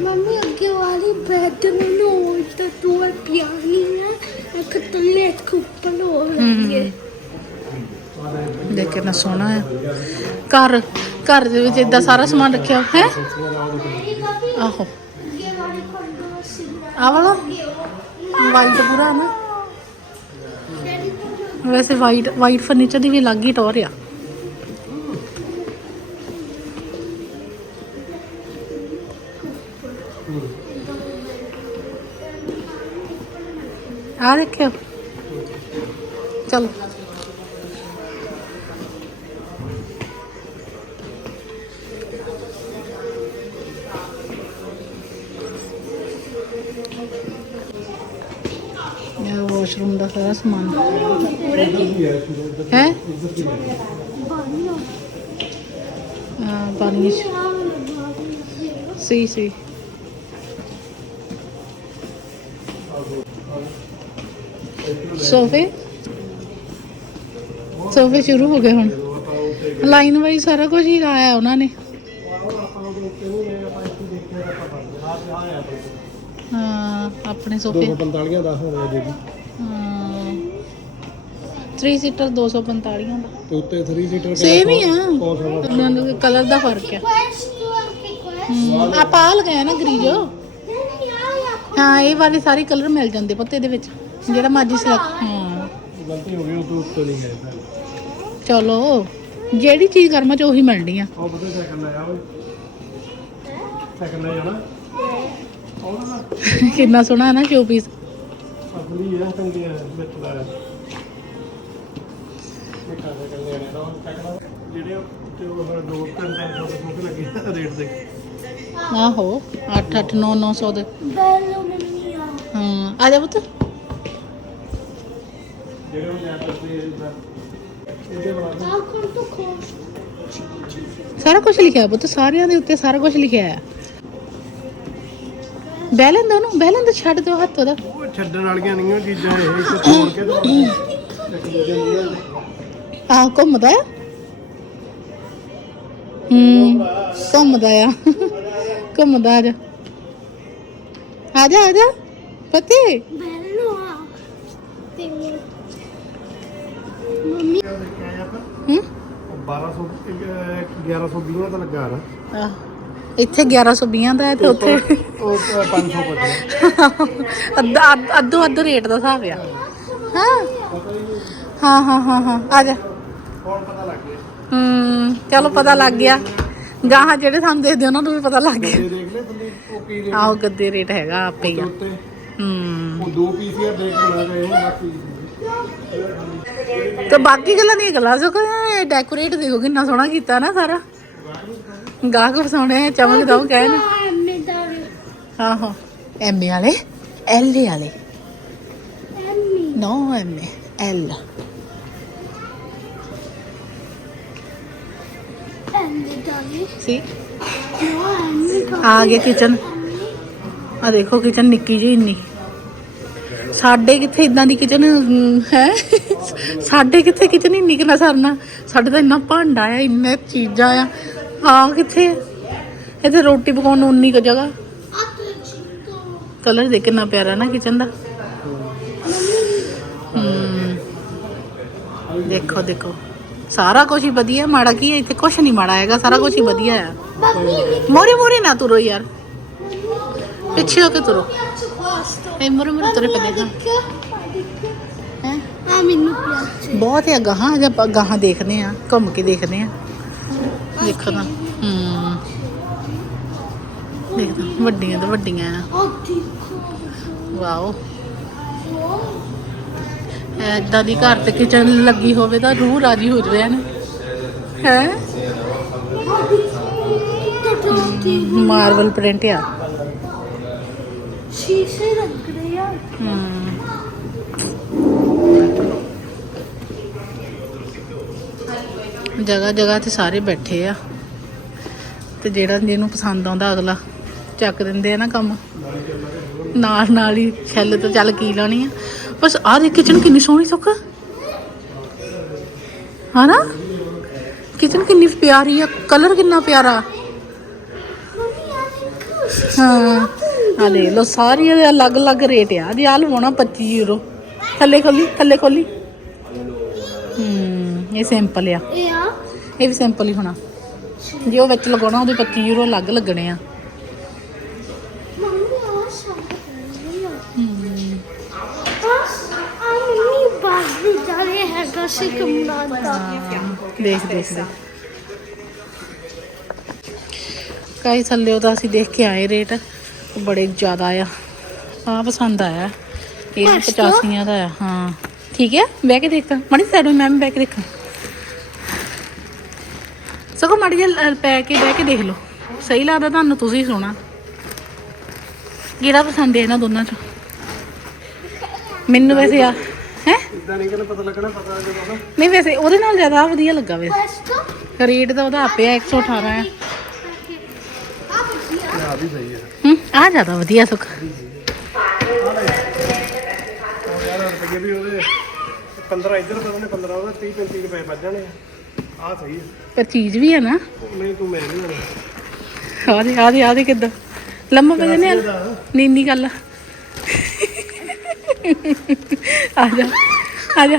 ਮੰਮੀ, ਅੱਗੇ ਵਾਲੀ ਬੈੱਡ ਨੂੰ ਨੋਟ ਤਾਂ ਤੂੰ ਪਿਆਨੀ ਨਾ। ਇੱਕ ਤਲੇ ਹੋ ਰਹੀ ਹੈ। ਦੇਖ ਕਿੰਨਾ ਸੋਹਣਾ ਆ ਘਰ ਘਰ ਦੇ ਵਿੱਚ ਇਦਾਂ ਸਾਰਾ ਸਮਾਨ ਰੱਖਿਆ ਹੈ? ਆਹੋ। ਆ ਵਾਲਾ? ਵਾਈਟ ਪੂਰਾ ਹੈ ਨਾ। ਵੈਸੇ ਵਾਈਟ ਵਾਈਟ ਫਰਨੀਚਰ ਦੀ ਵੀ ਅਲੱਗ ਹੀ ਟੌਰ ਆ। ਆ ਦੇਖਿਓ ਚਲੋ ਇਹ ਵਾਸ਼ਰੂਮ ਦਾ ਸਾਰਾ ਸਮਾਨ ਹੈ ਬਾਰਨਿਸ਼ ਸੀ ਸੀ ਸੋਫੇ? ਸੋਫੇ ਸ਼ੁਰੂ ਹੋ ਗਏ ਹੁਣ। ਲਾਈਨ ਵਾਈਜ਼ ਸਾਰਾ ਕੁਝ ਹੀ ਲਾਇਆ ਉਹਨਾਂ ਨੇ। ਹਾਂ ਆਪਣੇ ਸੋਫੇ। 245 10 ਹੋ ਗਿਆ ਜੀ ਹਾਂ। 3 ਸੀਟਰ 245 ਦਾ। ਤੇ ਉੱਤੇ 3 ਸੀਟਰ ਸੇਮ ਹੀ ਆ। ਉਹਨਾਂ ਦੇ ਕਲਰ ਦਾ ਫ਼ਰਕ ਹੈ ਹਮ, ਆ ਲਗਾਇਆ ਨਾ ਗਰੀਜੋ ਹਾਂ ਇਹ ਵਾਲੇ ਸਾਰੇ ਕਲਰ ਮਿਲ ਜਾਂਦੇ ਪੁੱਤ ਇਹਦੇ ਵਿੱਚ। ਜਿਹੜਾ ਮਰਜ਼ੀ ਸਿਲੈਕਟ ਹਾਂ। ਗਲਤੀ ਹੋ ਗਈ ਉਹ ਤੋਂ ਉੱਤੇ ਨਹੀਂ ਗਏ ਫਿਰ ਚਲੋ ਜਿਹੜੀ ਚੀਜ਼ ਕਰਮਾ ਚ ਉਹੀ ਮਿਲਣੀ ਆ। ਉਹ ਬਦੇ ਸਾਈਕਲ ਲੈ ਆ ਓਏ। ਸਾਈਕਲ ਲੈ ਜਾਣਾ। ਕਿੰਨਾ ਸੋਹਣਾ ਹੈ ਨਾ ਸ਼ੋ ਪੀਸ ਅਗਲੀ ਹੈ ਚੰਗੀ ਹੈ ਵਿੱਚ ਦਾ ਇਹ ਕਾਹਦੇ ਕਰ ਲੈਣੇ ਨਾ ਸਾਈਕਲ ਜਿਹੜੇ ਉੱਤੇ ਉਹ ਦੋ ਤਿੰਨ ਤਿੰਨ ਸੌ ਦੇ ਸੋਫੇ ਲੱਗੇ ਰੇਟ ਦੇ। ਆਹੋ 8 8 9 900 ਦੇ। ਬੈਲੋ ਮੰਮੀ ਆ। ਹਾਂ ਆ ਜਾ ਪੁੱਤ। ਸਾਰਾ ਕੁਝ ਲਿਖਿਆ ਪੁੱਤ ਸਾਰਿਆਂ ਦੇ ਉੱਤੇ ਸਾਰਾ ਕੁਝ ਲਿਖਿਆ ਆ। ਬਹਿ ਲੈਂਦਾ ਉਹਨੂੰ ਬਹਿ ਲੈਂਦਾ ਛੱਡ ਦਿਓ ਹੱਥ ਉਹਦਾ। ਉਹ ਛੱਡਣ ਵਾਲੀਆਂ ਨਹੀਂ ਉਹ ਚੀਜ਼ਾਂ ਇਹ ਇੱਕ ਤੋੜ ਕੇ ਦਵਾ ਆਹ ਘੁੰਮਦਾ ਆ। ਹੂੰ ਘੁੰਮਦਾ ਆ। ਘੁੰਮਦਾ ਆ ਜਾ। ਆ ਜਾ ਆ ਜਾ। ਪਤੀ। 1200 1120 ਦਾ ਲੱਗਾ ਨਾ ਆਹ, ਇੱਥੇ 1120 ਦਾ ਹੈ ਤੇ ਉੱਥੇ ਉਹ 500 ਪੜਿਆ ਅੱਧਾ ਅੱਧ- ਅੱਧੋ ਅੱਧ ਰੇਟ ਦਾ ਹਿਸਾਬ ਆ। ਹਾਂ। ਹਾਂ ਹਾਂ ਹਾਂ ਹਾਂ। ਆ ਜਾ। ਪਤਾ ਲੱਗ ਗਿਆ। ਹੂੰ ਚਲੋ ਪਤਾ ਲੱਗ ਗਿਆ। ਗਾਹਾਂ ਜਿਹੜੇ ਸਾਨੂੰ ਦੇਖਦੇ ਉਹਨਾਂ ਨੂੰ ਵੀ ਪਤਾ ਲੱਗ ਗਿਆ। ਦੇਖ ਲੈ ਉਹ ਕੀ ਰੇਟ ਆਹੋ ਗੱਦੇ ਰੇਟ ਹੈਗਾ ਆਪੇ ਹੀ ਆ। ਉੱਤੇ। ਹੂੰ। ਉਹ ਦੋ ਪੀਸ ਹੀ ਆ ਦੇਖ ਬਣਾ ਗਏ ਨੇ ਬਾਕੀ ਤੇ ਬਾਕੀ ਗੱਲਾਂ ਨਹੀਂ ਗੱਲਾਂ ਸੋ ਡੈਕੋਰੇਟ ਦੇਖੋ ਕਿੰਨਾ ਸੋਹਣਾ ਕੀਤਾ ਨਾ ਸਾਰਾ। ਗਾਹਕ ਫਸਾਉਣੇ ਚਮਕ ਦਮ ਕਹਿਣ। ਆਹੋ ਐਮ ਵਾਲੇ ਐਲ ਵਾਲੇ। ਨੋ ਐਮ ਐਲ ਸੀ? ਆ ਗਿਆ ਕਿਚਨ ਆ ਦੇਖੋ ਕਿਚਨ ਨਿੱਕੀ ਜਿਹੀ ਇੰਨੀ। ਸਾਡੇ ਕਿੱਥੇ ਇਦਾਂ ਦੀ ਕਿਚਨ ਹੈ? ਸਾਡੇ ਕਿੱਥੇ ਕਿਚਨ ਇੰਨੀ ਕਿੰਨਾ ਸਰਨਾ ਸਾਡੇ ਤਾਂ ਇੰਨਾ ਭਾਂਡਾ ਆ, ਇੰਨੇ ਚੀਜ਼ਾਂ ਆ। ਆ ਕਿੱਥੇ? ਇੱਥੇ ਰੋਟੀ ਪਕਾਉਣ ਨੂੰ ਉਨੀ ਕੁ ਜਗ੍ਹਾ। ਕਲਰ ਦੇ ਕਿੰਨਾ ਪਿਆਰਾ ਨਾ ਕਿਚਨ ਦਾ। ਹਮ, ਦੇਖੋ ਦੇਖੋ। ਸਾਰਾ ਕੁਝ ਹੀ ਵਧੀਆ, ਮਾੜਾ ਕੀ ਹੈ, ਇੱਥੇ ਕੁਝ ਨਹੀਂ ਮਾੜਾ ਹੈਗਾ, ਸਾਰਾ ਕੁਝ ਹੀ ਵਧੀਆ ਆ। ਮੰਮੀ ਮੋਰੇ ਮੋਰੇ ਨਾ ਤੁਰੋ ਯਾਰ। ਪਿੱਛੇ ਹੋ ਕੇ ਤੁਰੋ। ਇਹ ਮੋਰੇ ਮੋਰੇ ਤੁਰੇ ਪਏ ਹਾਂ। ਹੈਂ? ਆ ਮੈਨੂੰ ਪਿਆਰ ਬਹੁਤ ਹੈ ਗਾਹਾਂ ਜਾਂ ਗਾਹਾਂ ਦੇਖਦੇ ਆ ਘੁੰਮ ਕੇ ਦੇਖਦੇ ਆ ਦੇਖੋ ਤਾਂ। ਹੂੰ। ਦੇਖੋ ਵੱਡੀਆਂ ਤਾਂ ਵੱਡੀਆਂ ਆ। ਵਾਓ। ਐਦਾਂ ਦੀ ਘਰ ਤੇ ਕਿਚਨ ਲੱਗੀ ਹੋਵੇ ਤਾਂ ਰੂਹ ਰਾਜੀ ਹੋ ਜਵੇ ਨਾ ਹੈ? ਮਾਰਬਲ ਪ੍ਰਿੰਟ ਆ। ਸ਼ੀਸ਼ੇ ਲੱਗ ਰਹੇ ਆ ਹੂੰ ਜਗ੍ਹਾ ਜਗ੍ਹਾ ਤੇ ਸਾਰੇ ਬੈਠੇ ਆ। ਤੇ ਜਿਹੜਾ ਜਿਹਨੂੰ ਪਸੰਦ ਆਉਂਦਾ ਅਗਲਾ ਚੱਕ ਦਿੰਦੇ ਆ ਨਾ ਕੰਮ। ਨਾਲ ਨਾਲ ਹੀ ਛੱਲ ਤਾਂ ਚੱਲ ਕੀ ਲਾਉਣੀ ਆ। ਬਸ ਆਹ ਦੇਖ ਕਿਚਨ ਕਿੰਨੀ ਸੋਹਣੀ ਸੁੱਕ। ਹਨਾ? ਕਿਚਨ ਕਿੰਨੀ ਪਿਆਰੀ ਆ। ਕਲਰ ਕਿੰਨਾ ਪਿਆਰਾ। ਹਾਂ। ਆ ਲੈ ਸਾਰੀਆਂ ਦੇ ਅਲੱਗ-ਅਲੱਗ ਰੇਟ ਆ। ਦੀ ਆ ਲਵਾਉਣਾ 25 ਯੂਰੋ ਥੱਲੇ ਖੋਲੀ ਥੱਲੇ ਖੋਲੀ। ਹੂੰ ਇਹ ਸਿੰਪਲ ਆ। ਇਹ ਆ। ਇਹ ਵੀ ਸਿੰਪਲ ਹੀ ਹੋਣਾ। ਜੇ ਉਹ ਵਿੱਚ ਲਗਾਉਣਾ ਉਹਦੇ 25 ਯੂਰੋ ਅਲੱਗ ਲੱਗਣੇ ਆ। ਦੇਖ ਦੇਖ ਕਈ ਥੱਲੇ ਉਹਦਾ ਅਸੀਂ ਦੇਖ ਕੇ ਆਏ ਰੇਟ। ਬੜੇ ਜ਼ਿਆਦਾ ਆ। ਆ ਪਸੰਦ ਆਇਆ। ਇਹ ਵੀ ਅੱਛਾ। 85 ਦਾ ਆ ਹਾਂ। ਠੀਕ ਹੈ ਬਹਿ ਕੇ ਦੇਖਾਂ। ਮੜੀ ਸਾਈਡ ਮੈਂ ਬਹਿ ਕੇ ਦੇਖਾਂ। ਸਗੋਂ ਮੜੀ ਜਿਹਾ ਪੈ ਕੇ ਬਹਿ ਕੇ ਦੇਖ ਲਓ। ਸਹੀ ਲੱਗਦਾ ਤੁਹਾਨੂੰ ਤੁਸੀਂ ਸੋਣਾ ਕਿਹੜਾ ਪਸੰਦ ਹੈ ਇਹਨਾਂ ਦੋਨਾਂ ਚੋਂ? ਮੈਨੂੰ ਵੈਸੇ ਆ ਹੈ? ਇਦਾਂ ਨਹੀਂ ਕਿਹਨੂੰ ਪਤਾ ਲੱਗਣਾ ਪਤਾ ਨਹੀਂ ਵੈਸੇ ਉਹਦੇ ਨਾਲ ਜ਼ਿਆਦਾ ਵਧੀਆ ਲੱਗਾ ਵੈਸੇ। ਰੇਟ ਦਾ ਉਹਦਾ ਆਪਿਆ 118 ਹੈ ਆ। ਆ ਵੀ ਸਹੀ ਹੂੰ ਆ ਜ਼ਿਆਦਾ ਵਧੀਆ ਸੁੱਖ ਯਾਰ ਰੁਪਏ ਵੀ ਉਹਦੇ 15 ਇੱਧਰ ਪਤਾ ਨਹੀਂ 15 ਉਹਦਾ 30 35 ਰੁਪਏ ਵੱਜ ਜਾਣੇ ਆ। ਆਹ ਸਹੀ ਹੈ ਪਰ ਚੀਜ਼ ਵੀ ਹੈ ਨਾ। ਨਹੀਂ ਤੂੰ ਮੈਂ ਨਹੀਂ ਲੈਣਾ। ਆ ਦੇ ਆ ਦੇ ਆ ਦੇ ਕਿੱਦਾਂ? ਲੰਮਾ ਪੈ ਜਾਨੇ ਨੀਨੀ ਗੱਲ। ਆ ਜਾ ਆ ਜਾ।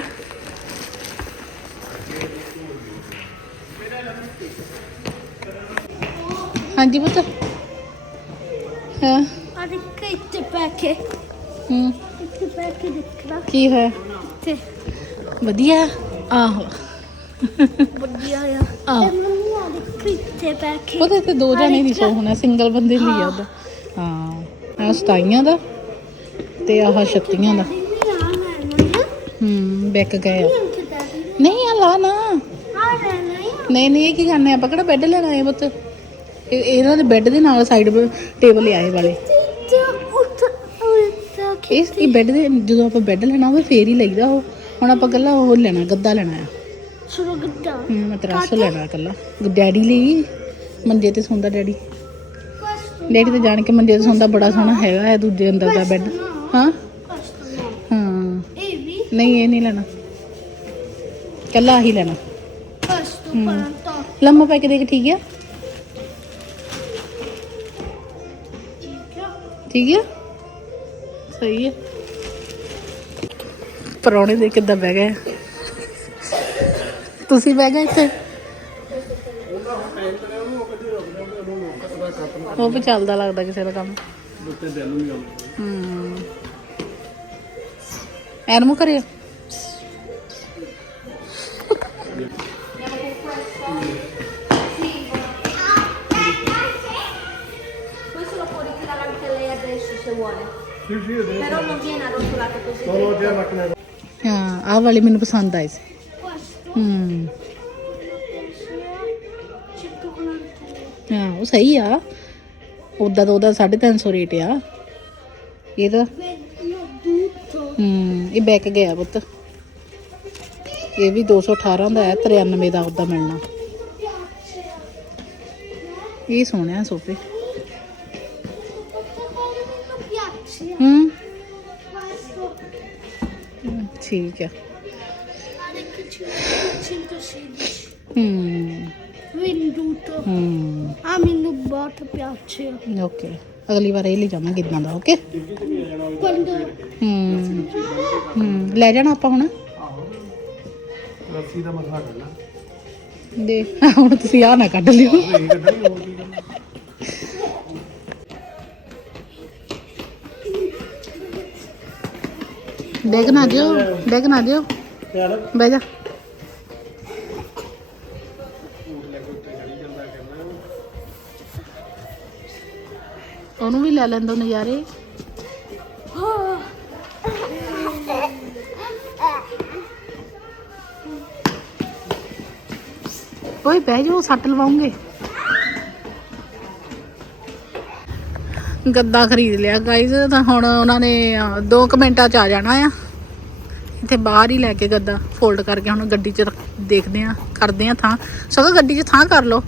ਹਾਂਜੀ ਪੁੱਤ। ਹਾਂ। ਆ ਦੇਖ ਇੱਥੇ ਪੈ ਕੇ। ਹੂੰ। ਇੱਥੇ ਪੈ ਕੇ ਦੇਖਣਾ। ਕੀ ਹੋਇਆ? ਤੇ ਵਧੀਆ? ਆਹੋ। ਵਧੀਆ ਆ। ਆਹ। ਤੇ ਮੰਮੀ ਆ ਦੇਖ ਇੱਥੇ ਪੈ ਕੇ। ਉਹਦੇ ਤੇ ਦੋ ਜਣੇ ਨਹੀਂ ਸੋ ਹੋਣਾ ਸਿੰਗਲ ਬੰਦੇ ਲਈ ਆ ਉਹਦਾ। ਹਾਂ। ਆ ਸਤਾਈਆਂ ਦਾ ਤੇ ਆਹ ਛੱਤੀਆਂ ਦਾ। ਨਹੀਂ ਆ ਲੈਣਾ ਹੂੰ ਬੈਕ ਗਏ ਆ। ਨਹੀਂ ਕਿ ਦਾਦੀ ਨਹੀਂ ਆ ਲਾ ਨਾ। ਆ ਲੈਣਾ ਹੀ ਨਹੀਂ ਨਹੀਂ ਇਹ ਕੀ ਕਰਨਾ ਆਪਾਂ ਕਿਹੜਾ ਬੈੱਡ ਲੈਣਾ ਹੈ ਪੁੱਤ? ਇਹ ਇਹਨਾਂ ਦੇ ਬੈੱਡ ਦੇ ਨਾਲ ਸਾਈਡ ਟੇਬਲ ਆਏ ਵਾਲੇ। ਤੇ ਉੱਠ ਇਹ ਬੈੱਡ ਦੇ ਜਦੋਂ ਆਪਾਂ ਬੈੱਡ ਲੈਣਾ ਹੋਵੇ ਫੇਰ ਹੀ ਲਈਦਾ ਉਹ। ਹੁਣ ਆਪਾਂ ਕੱਲਾ ਉਹ ਲੈਣਾ ਗੱਦਾ ਲੈਣਾ ਆ। ਸੁਰੋ ਗੱਦਾ। ਹੂੰ ਮਤਰਾਸ ਲੈਣਾ ਕੱਲਾ ਡੈਡੀ ਲਈ ਮੰਜੇ ਤੇ ਸੌਂਦਾ ਡੈਡੀ। ਡੈਡੀ ਤਾਂ ਜਾਣ ਕੇ ਮੰਜੇ ਤੇ ਸੌਂਦਾ ਬੜਾ ਸੋਹਣਾ ਹੈਗਾ ਹੈ ਦੂਜੇ ਅੰਦਰ ਦਾ ਬੈੱਡ ਹਾਂ? ਹਾਂ। ਇਹ ਵੀ? ਨਹੀਂ ਇਹ ਨਹੀਂ ਲੈਣਾ। ਕੱਲਾ ਹੀ ਲੈਣਾ। ਤਾਂ ਲੰਮਾ ਪੈ ਕੇ ਦੇਖ ਠੀਕ ਹੈ ਠੀਕ ਹੈ ਸਹੀ ਹੈ ਪਰੌਣੇ ਦੇ ਕਿੱਦਾਂ ਬਹਿ ਗਏ? ਤੁਸੀਂ ਬਹਿ ਗਏ ਇੱਥੇ? ਉਹ ਵੀ ਚੱਲਦਾ ਲੱਗਦਾ ਕਿਸੇ ਦਾ ਕੰਮ। ਉੱਤੇ ਦਿਲ ਨੂੰ ਹੂੰ। ਐਨਮੋ ਕਰਿਓ se vuole. ਦੇ Però non viene arrotolato così. ਆਹ ਵਾਲੇ ਮੈਨੂੰ ਪਸੰਦ ਆਏ ਸੀ ਹੂੰ ਹਾਂ ਉਹ ਸਹੀ ਆ ਉਦਾਂ ਤਾਂ ਉਹਦਾ 350 ਰੇਟ ਆ ਇਹਦਾ ਹੂੰ ਇਹ ਬੈਕ ਗਿਆ ਪੁੱਤ ਇਹ ਵੀ 218 ਦਾ ਹੈ 93 ਦਾ ਉਹਦਾ ਮਿਲਣਾ ਇਹ ਸੋਹਣਾ ਸੋਫੇ ਹੂੰ? ਠੀਕ ਆ। guarda che c'è 116 ਹੂੰ। ਓਕੇ ਅਗਲੀ ਵਾਰ ਇਹ ਲੈ ਜਾਵਾਂਗੇ ਇਦਾਂ ਦਾ ਓਕੇ ਪੰਦੋ ਹੂੰ। ਹੂੰ। ਲੈ ਜਾਣਾ ਆਪਾਂ ਹੁਣ? ਰੱਸੀ ਦਾ ਮਸਲਾ ਕਰਨਾ ਦੇ ਹੁਣ ਤੁਸੀਂ ਆ ਨਾ ਕੱਢ ਲਿਓ। ਡੈਗ ਨਾ ਦਿਓ ਡੈਗ ਨਾ ਦਿਓ। ਯਾਰ ਬਹਿ ਜਾ। ਉਹਨੂੰ ਵੀ ਲੈ ਲੈਂਦਾ ਨਜ਼ਾਰੇ। ਓਏ ਬਹਿ ਜਾਓ ਸੱਟ ਲਵਾਉਂਗੇ। ਗੱਦਾ ਖਰੀਦ ਲਿਆ ਗਾਈਜ਼ ਤਾਂ ਹੁਣ ਉਹਨਾਂ ਨੇ 2 ਮਿੰਟਾਂ ਚ ਆ ਜਾਣਾ ਆ। ਇੱਥੇ ਬਾਹਰ ਹੀ ਲੈ ਕੇ ਗੱਦਾ ਫੋਲਡ ਕਰਕੇ ਹੁਣ ਗੱਡੀ 'ਚ ਦੇਖਦੇ ਆ ਕਰਦੇ ਆ ਥਾਂ। ਸਗੋਂ ਗੱਡੀ 'ਚ ਥਾਂ ਕਰ ਲਓ।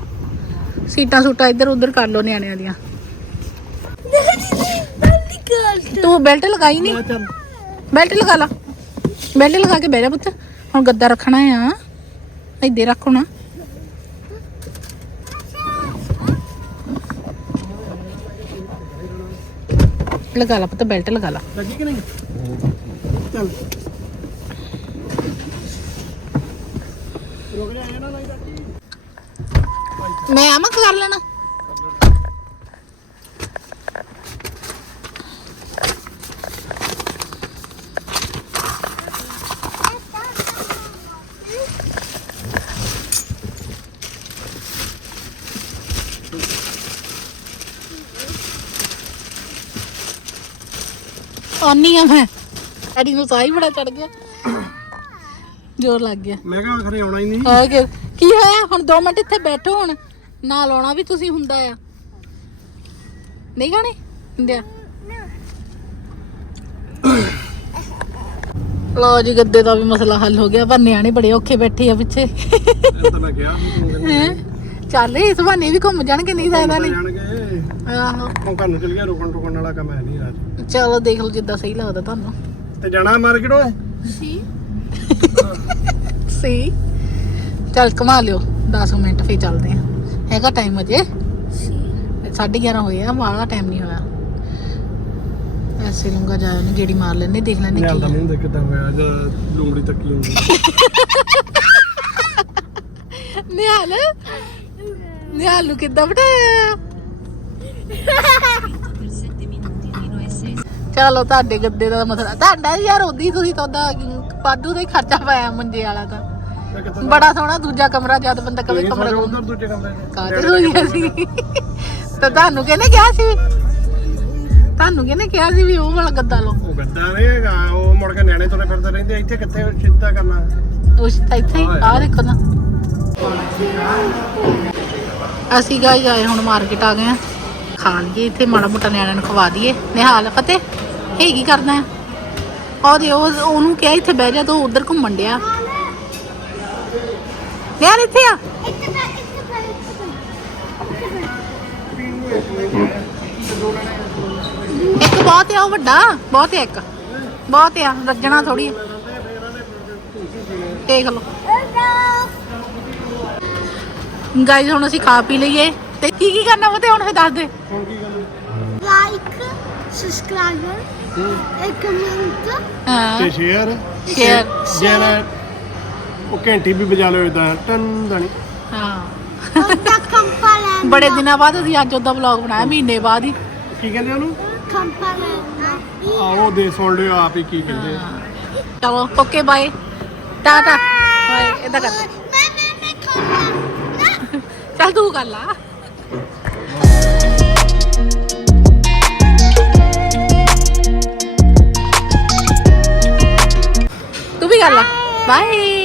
ਸੀਟਾਂ ਸੂਟਾਂ ਇੱਧਰ ਉੱਧਰ ਕਰ ਲਓ ਨਿਆਣਿਆਂ ਦੀਆਂ। ਤੂੰ ਬੈਲਟ ਲਗਾਈ ਨਹੀਂ ਬੈਲਟ ਲਗਾ ਲਾ। ਬੈਲਟ ਲਗਾ ਕੇ ਬਹਿ ਜਾ ਪੁੱਤ। ਹੁਣ ਗੱਦਾ ਰੱਖਣਾ ਆ। ਇੱਦੇ ਰੱਖ ਹੁਣ। ਲਗਾ ਲਾ ਪੁੱਤ ਬੈਲਟ ਲਗਾ ਲਾ। ਲੱਗੀ ਕਿ ਨਹੀਂ? ਚੱਲ ਰੁਕ ਜਾ ਇਹ ਨਾ ਨਹੀਂ ਲੱਗੀ ਮੈਂ ਆਵਾਂ ਕਿ ਕਰ ਲੈਣਾ। ਆਨੀ ਆ ਮੈਂ। ਐਡੀ ਨੂੰ ਸਾਹ ਹੀ ਬੜਾ ਚੜ ਗਿਆ। ਜੋਰ ਲੱਗ ਗਿਆ। ਮੈਂ ਕਿਹਾ ਖਰੇ ਆਉਣਾ ਹੀ ਨਹੀਂ। ਆ ਕੇ ਕੀ ਹੋਇਆ? ਹੁਣ 2 ਮਿੰਟ ਇੱਥੇ ਬੈਠੋ ਹੁਣ। ਨਾਲ ਆਉਣਾ ਵੀ ਤੁਸੀਂ ਹੁੰਦਾ ਆ। ਨਹੀਂ ਗਾਣੇ? ਹੁੰਦਿਆ ਲੋ ਜੀ ਗੱਦੇ ਦਾ ਵੀ ਮਸਲਾ ਹੱਲ ਹੋ ਗਿਆ ਪਰ ਨਿਆਣੇ ਬੜੇ ਔਖੇ ਬੈਠੇ ਆ ਪਿੱਛੇ। ਹੈਂ? ਚੱਲ ਇਸ ਬਹਾਨੇ ਵੀ ਘੁੰਮ ਜਾਣਗੇ ਨਹੀਂ ਸਕਦਾ ਨਹੀਂ। ਜਾਣਗੇ। ਆਹੋ। ਉਹ ਘਰ ਨੂੰ ਚਲ ਗਿਆ ਰੁਕਣ ਰੁਕਣ ਵਾਲਾ ਕੰਮ ਹੈ ਨਹੀਂ ਰਾਜ। ਚਲੋ ਦੇਖ ਲਓ ਜਿੱਦਾਂ ਸਹੀ ਲੱਗਦਾ ਤੁਹਾਨੂੰ। ਤੇ ਜਾਣਾ ਮਾਰਕੀਟ ਓਏ? ਸੀ। ਚੱਲ ਕਮਾ ਲਿਓ 10 ਮਿੰਟ ਫੇਰ ਚੱਲਦੇ ਆ। ਹੈਗਾ ਟਾਈਮ ਅਜੇ। 11:30 ਹੋਏ ਆ ਵਾਲਾ ਟਾਈਮ ਨਹੀਂ ਹੋਇਆ। ਐਸੇ ਲੂੰਗਾ ਜਾ ਉਹਨੇ ਗੇੜੀ ਮਾਰ ਲੈਣੇ ਦੇਖ ਲੈਣੇ ਦਾ ਕੀ ਮੂੰਹ ਦੇਖ ਕਿਦਾਂ ਹੋਇਆ ਲੂੰਗੜੀ ਤੱਕੀ ਹੁੰਦੀ ਨਿਹਾਲ ਨਿਹਾਲ ਨੂੰ ਕਿੱਦਾਂ ਬਿਠਾਇਆ ਚਲੋ ਤੁਹਾਡੇ ਗੱਦੇ ਦਾ ਮਸਲਾ ਤੁਹਾਡਾ ਯਾਰ ਉਹਦੀ ਤੁਸੀਂ ਤਾਂ ਉਹਦਾ ਪਾਦੂ ਦਾ ਹੀ ਖਰਚਾ ਪਾਇਆ ਮੰਜੇ ਵਾਲਾ ਤਾਂ। ਕਿੱਥੇ ਬੜਾ ਸੋਹਣਾ ਦੂਜਾ ਕਮਰਾ ਜਦ ਬੰਦਾ ਕਵੇ ਕਮਰਾ ਉਧਰ ਦੂਜੇ ਕਮਰੇ ਕਾਹਦੇ ਹੋ ਗਿਆ ਸੀ ਤਾਂ ਤੁਹਾਨੂੰ ਕਿਹਨੇ ਕਿਹਾ ਸੀ? ਤੁਹਾਨੂੰ ਕਿਹਨੇ ਕਿਹਾ ਸੀ ਵੀ ਉਹ ਵਾਲਾ ਗੱਦਾ ਲਓ? ਉਹ ਗੱਦਾ ਨਹੀਂ ਹੈਗਾ ਉਹ ਮੁੜ ਕੇ ਨਿਆਣੇ ਤੁਰੇ ਫਿਰਦੇ ਰਹਿੰਦੇ ਇੱਥੇ ਕਿੱਥੇ ਚਿੰਤਾ ਕਰਨਾ? ਉਸ ਤਾਂ ਇੱਥੇ ਆ ਦੇਖੋ ਨਾ। ਅਸੀਂ ਗਾਈ ਆਏ ਹੁਣ ਮਾਰਕੀਟ ਆ ਗਏ ਆ। ਖਾ ਲਈਏ ਇੱਥੇ ਮਾੜਾ ਮੋਟਾ ਨਿਆਣਿਆਂ ਨੂੰ ਖਵਾ ਦਈਏ। ਨਿਹਾਲ ਫਤਿਹ ਇਹ ਕੀ ਕਰਦਾ ਹੈ? ਉਹਦੇ ਉਹ ਉਹਨੂੰ ਕਿਹਾ ਇੱਥੇ ਬਹਿ ਜਾ ਤੂੰ ਉਧਰ ਘੁੰਮਣ ਡਿਆ। ਨਿਹਾਲ ਇੱਥੇ ਆ। ਇੱਕ ਬਹੁਤ ਆ ਉਹ ਵੱਡਾ। ਬਹੁਤ ਆ ਇੱਕ। ਬਹੁਤ ਆ ਰੱਜਣਾ ਥੋੜੀ ਦੇਖ ਲਓ। ਗਾਈਜ਼ ਹੁਣ ਅਸੀਂ ਖਾ ਪੀ ਲਈਏ। ਤੇ ਕੀ ਕੀ ਕਰਨਾ ਉਹ ਤੇ ਹੁਣ ਫੇਰ ਦੱਸ ਦੇ। ਲਾਈਕ ਸਬਸਕ੍ਰਾਈਬਰ ਇੱਕ ਕਮੈਂਟ ਹਾਂ। ਤੇ ਸ਼ੇਅਰ ਸ਼ੇਅਰ ਜਿਹੜਾ ਉਹ ਘੰਟੀ ਵੀ ਵਜਾ ਲਿਓ ਇਦਾਂ ਟਨ ਦਣੀ ਹਾਂ। ਉਹਦਾ ਕੰਪਾ ਲੈਣਾ ਬੜੇ ਦਿਨਾਂ ਬਾਅਦ ਅਸੀਂ ਅੱਜ ਉਹਦਾ ਵਲੌਗ ਬਣਾਇਆ ਮਹੀਨੇ ਬਾਅਦ ਹੀ। ਕੀ ਕਹਿੰਦੇ ਉਹਨੂੰ? ਲੈਣਾ ਆਓ ਦੇ ਸੁਣ ਲਿਓ ਆਪ ਹੀ ਕੀ ਕਹਿੰਦੇ ਆ। ਚਲੋ ਓਕੇ ਬਾਏ ਟਾਟਾ। ਬਾਏ ਇਦਾਂ ਕਰ। ਮੈਂ ਮੈਂ ਮੈਂ ਖਾਣਾ ਚੱਲ ਤੂੰ ਕਰ ਲਾ। ਤੂੰ ਵੀ ਕਰ ਲਾ। ਬਾਏ